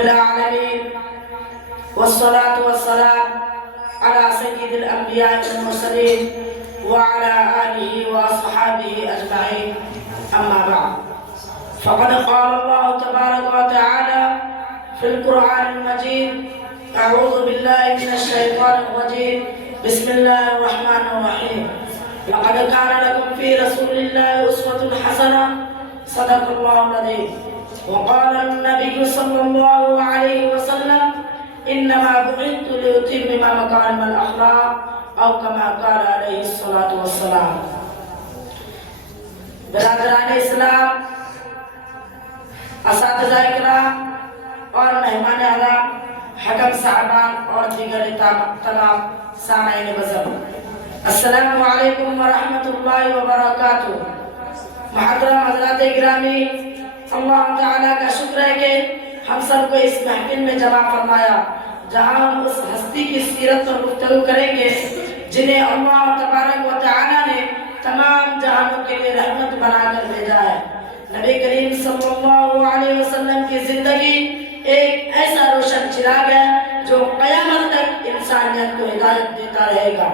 العالمين والصلاة والسلام على سيد الأنبياء والمرسلين وعلى آله وأصحابه أجمعين أما بعد فقد قال الله تبارك وتعالى في القرآن المجيد أعوذ بالله من الشيطان الرجيم بسم الله الرحمن الرحيم لقد كان لكم في رسول الله أسوة حسنة صدق الله العظيم وقال النبي صلى الله عليه وسلم إنما بعثت لأتمم مكارم الأخلاق أو كما قال عليه الصلاة والسلام. برادران اسلام، اساتذہ کرام اور مہمان اعظم، حکم صاحبان اور دیگر تمام سامعین بزرگ، السلام علیکم ورحمۃ اللہ وبرکاتہ. محترم حضرات گرامی، اللہ تعالیٰ کا شکر ہے کہ ہم سب کو اس محفل میں جمع فرمایا جہاں ہم اس ہستی کی سیرت پر گفتگو کریں گے جنہیں اللہ تبارک و تعالیٰ نے تمام جہانوں کے لیے رحمت بنا کر بھیجا ہے. نبی کریم صلی اللہ علیہ وسلم کی زندگی ایک ایسا روشن چراغ ہے جو قیامت تک انسانیت کو ہدایت دیتا رہے گا.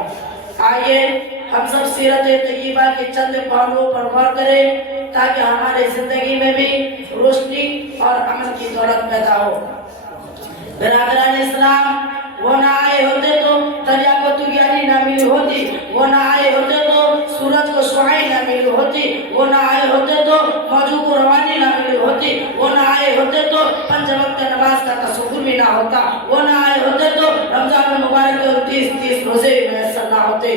آئیے ہم سب سیرت طیبہ کے چند پہلوؤں پر غور کریں تاکہ ہماری زندگی میں بھی روشنی اور عمل کی دولت پیدا ہو. برادران اسلام، وہ نہ آئے ہوتے تو دریا کو طغیانی نہ ملی ہوتی، وہ نہ آئے ہوتے تو سورج کو شعاعیں نہ ملی ہوتی، وہ نہ آئے ہوتے تو موجوں کو روانی نہ ملی ہوتی، وہ نہ آئے ہوتے تو 5 وقت نماز کا تصور بھی نہ ہوتا، وہ نہ آئے ہوتے تو رمضان المبارک کو 30 روزے میسر نہ ہوتے،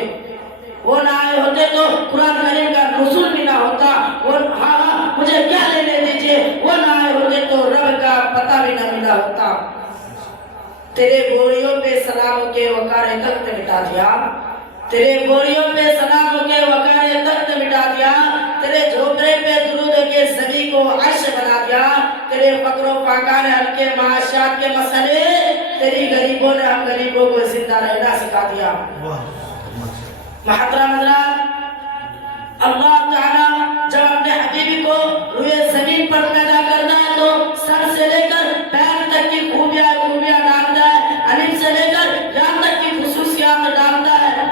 وہ نہ آئے ہوتے تو قرآن کریم کا نزول بھی نہ ہوتا، مجھے کیا لینے دیجئے، وہ نہ آئے ہوتے تو رب کا پتہ بھی نہ ملا ہوتا. تیرے گوریوں پہ سلام کے وقار تخت مٹا دیا، تیرے گوریوں پہ سلام کے وقار تخت مٹا دیا، تیرے جھوپڑے پہ درود کے زمین کو عرش بنا دیا، تیرے فقر و فاقہ نے ہلکے معاشیات کے مسئلے، تیری غریبوں نے ہم غریبوں کو زندہ رہنا سکھا دیا. محترم حضرات، اللہ تعالیٰ جب اپنے حبیب کو روئے زمین پر پیدا کرتا ہے تو سر سے لے کر پیر تک کی خوبیاں ڈالتا ہے، الف سے لے کر یہاں تک کی خصوصیات ڈالتا ہے.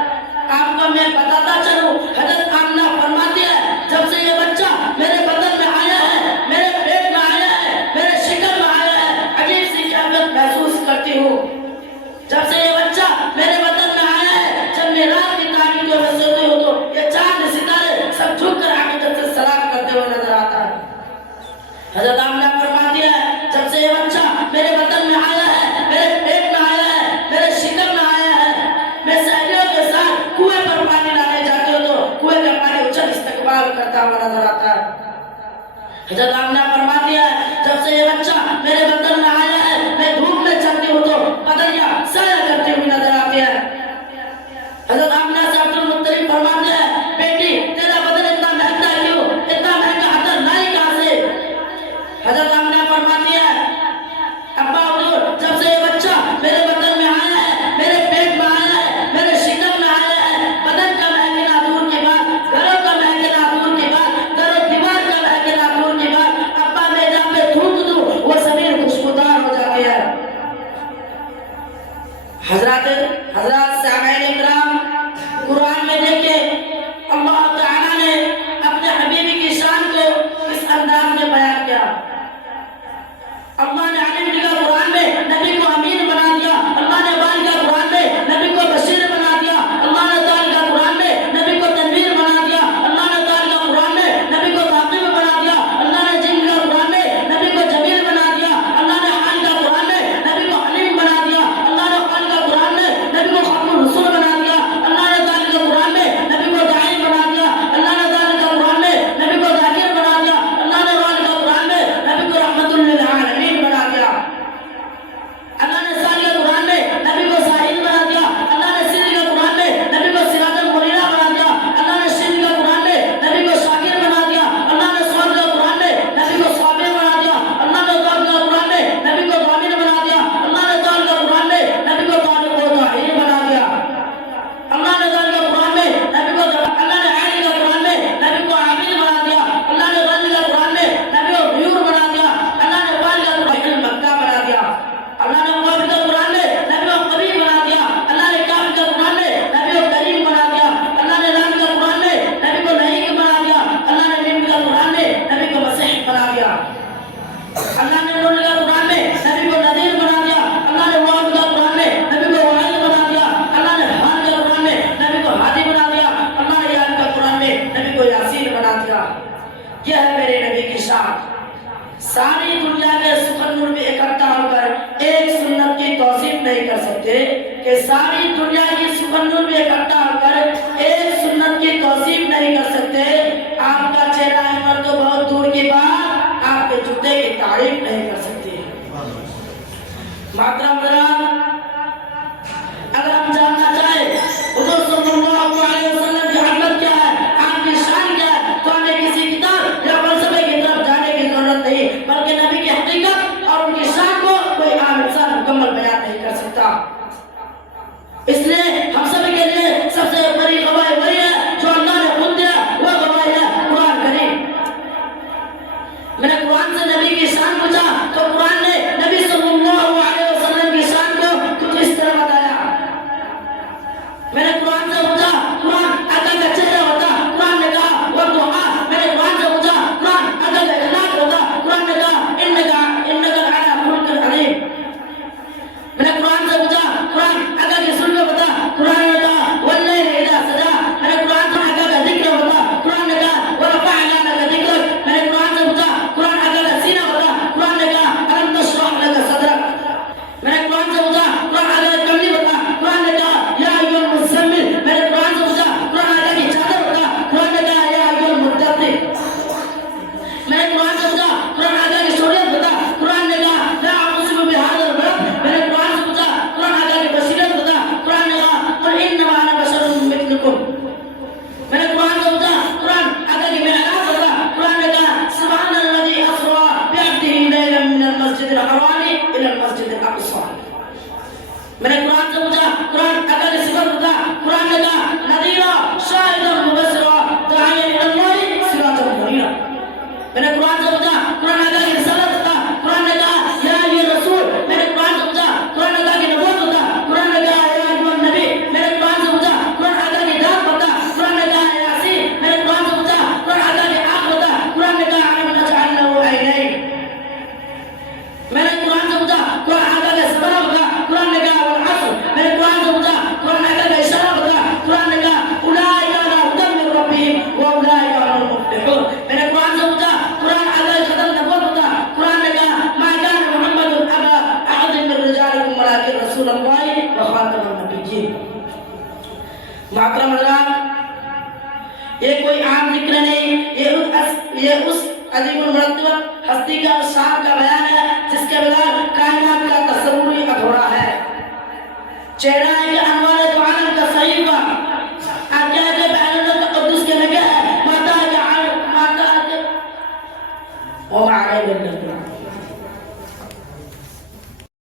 آپ کو میں بتاتا چلوں، حضرت آمنہ فرماتی ہے جب سے یہ بچہ میرے بدن میں آیا ہے، میرے پیٹ میں آیا ہے، میرے شکم میں آیا ہے، عجیب سی کیفیت محسوس کرتی ہوں. جب سے یہ بچہ میرے بدن میں آیا ہے، جب میں رات کی تاریکیوں میں سوتی ہوں تو یہ چاند ستارے سب جھک کر حقیقت سے سلام کرتے ہوئے نظر آتا ہے. حضرت آمنہ فرماتی ہے جب سے یہ بچہ میرے بدن میں آیا ہے، میرے پیٹ میں آیا ہے، میرے شکم میں آیا ہے، میں سہیلیوں کے ساتھ کنویں پر پانی لانے جاتی ہوں تو کنویں کا پانی اچھل استقبال کرتا ہوا نظر آتا ہے. حضرت آمنہ فرماتی ہے جب سے یہ بچہ میرے بدن میں آیا ہے، میں دھوپ میں چلتی ہوں تو بدنیاں سایہ کرتی ہوئی نظر آتی ہے. حضرت آمنہ سے عبد المطلب فرماتے ہیں بیٹی تیرا بدن اتنا مہنگا کیوں، اتنا مہنگا عطر لائی کہاں سے؟ حضرت آمنہ فرماتی ہے ابا حضور جب سے یہ بچہ میرے بدن میں آیا ہے، میرے پیٹ میں آیا ہے، میرے شکم میں آیا ہے، بدن کا مہکنا دور کی بات، گھروں کا مہکنا دور کی بات، در و دیوار کا مہکنا دور کی بات، ابا میں جہاں پہ تھوک دوں وہ زمین خوشبودار ہو جاتی ہے. حضرات سامعین اکرام، قرآن میں دیکھیں اللہ تعالیٰ نے اپنے حبیب کی شان کو اس انداز میں بیان کیا. اللہ نے علم لکھا قرآن میں نبی کو امین بنا دیا، اللہ نے بال کا قرآن میں نبی کو بشیر بنا دیا، اللہ نے تعالیٰ کا قرآن میں نبی کو تنویر بنا دیا، اللہ نے تعالیٰ کا قرآن میں نبی کو تعقیب بنا دیا، اللہ نے جن کا قرآن میں نبی کو جمیل بنا دیا، اللہ نے حال کا قرآن میں نبی کو حلیم بنا دیا، اللہ نے حال کا قرآن میں نبی کو کہ ساری دنیا کی سخنور میں اکٹھا ہو کر ایک سنت کی توصیف نہیں کر سکتے. آپ کا چہرہ انور تو بہت دور کی بات آپ کے جوتے کی تعریف نہیں کر سکتے. محترم حضرات، اگر ہم جاننا چاہیں حضور صلی اللہ علیہ وسلم کی حقیقت کیا ہے، آپ کی شان کیا ہے، تو ہمیں کسی کتاب یا فلسفے کی طرف جانے کی ضرورت نہیں، بلکہ نبی کی حقیقت اور ان کی شان کو کوئی عام انسان مکمل بیان نہیں کر سکتا. اس لیے ہم سب کے لیے سب سے بڑی گواہی وہی ہے جو اللہ نے خود دیا، وہ گواہی ہے قرآن کریم. میں نے قرآن سے نبی کی شان پوچھا تو قرآن نے نبی صلی اللہ علیہ وسلم کی شان کو کچھ اس طرح بتایا. میں نے قرآن سے پوچھا قرآن آقا کا چہرہ ہوتا، قرآن نے کہا وہ دعا. میں نے قرآن سے پوچھا قرآن آقا کا اخلاق ہوتا، قرآن نے کہا انک علی خلق عظیم. میں نے قرآن سے پوچھا قرآن آقا کی سنت بتا، قرآن نے کہا واللیل اذا سجا. میں نے قرآن سے آقا کا ذکر بتا، قرآن نے کہا ورفعنا لک ذکرک. میں نے قرآن سے پوچھا قرآن آقا کا سینہ بتا، قرآن نے کہا الم نشرح لک صدرک. میں نے قرآن سے پوچھا قرآن آقا کی کملی بتا، قرآن نے کہا یا ایھا المزمل. میں نے قرآن سے پوچھا قرآن آقا کی چادر بتا، قرآن نے کہا یا ایھا المدثر. میں نے قرآن سے پوچھا قرآن آقا کی شریعت بتا، قرآن نے کہا لا اقسم بہذا البلد. میں نے قرآن سے پوچھا قرآن آقا کی بصیرت بتا، قرآن نے کہا قل انما انا بشر مثلکم. میں نے قرآن سے پوچھا قرآن آقا کی معراج بتا، قرآن نے کہا سبحان الذی اسری بعبدہ لیلا من المسجد الحرام الی المسجد الاقصی. میں نے قرآن سے پوچھا قرآن آقا کی صفت بتا، قرآن نے کہا نذیرا شاہدا مبشرا داعیا الی اللہ سراجا منیرا. میں نے قرآن سے پوچھا قرآن آقا کی رسالت بتا، قرآن نے کہا یا ایھا الرسول. میں نے قرآن سے پوچھا قرآن آقا کی نبوت بتا، قرآن نے کہا یا ایھا النبی. میں نے قرآن سے پوچھا قرآن آقا کی ذات بتا، قرآن نے کہا یا یاسین. میں نے قرآن سے پوچھا قرآن آقا کی آنکھ بتا، قرآن نے کہا الم نجعل لہ عینین. میں نے قرآن سے پوچھا قرآن آقا کا سبب بتا، قرآن نے کہا والعصر. میں نے قرآن سے پوچھا قرآن آقا کا اشارہ بتا، قرآن نے کہا اولئک علی ھدی من ربہم واولئک هم المفلحون. میں نے قرآن سے پوچھا قرآن آقا کی ختم نبوت بتا، قرآن نے کہا ما کان محمد ابا احد من رجالکم ولکن رسول اللہ وخاتم النبیین. محترم حضرات، یہ کوئی عام ذکر نہیں، یہ اس عظیم المرتبہ ہستی کا شان کا بیان ہے جس کے بغیر کائنات کا تصور ہی ادھورا ہے. چہرہ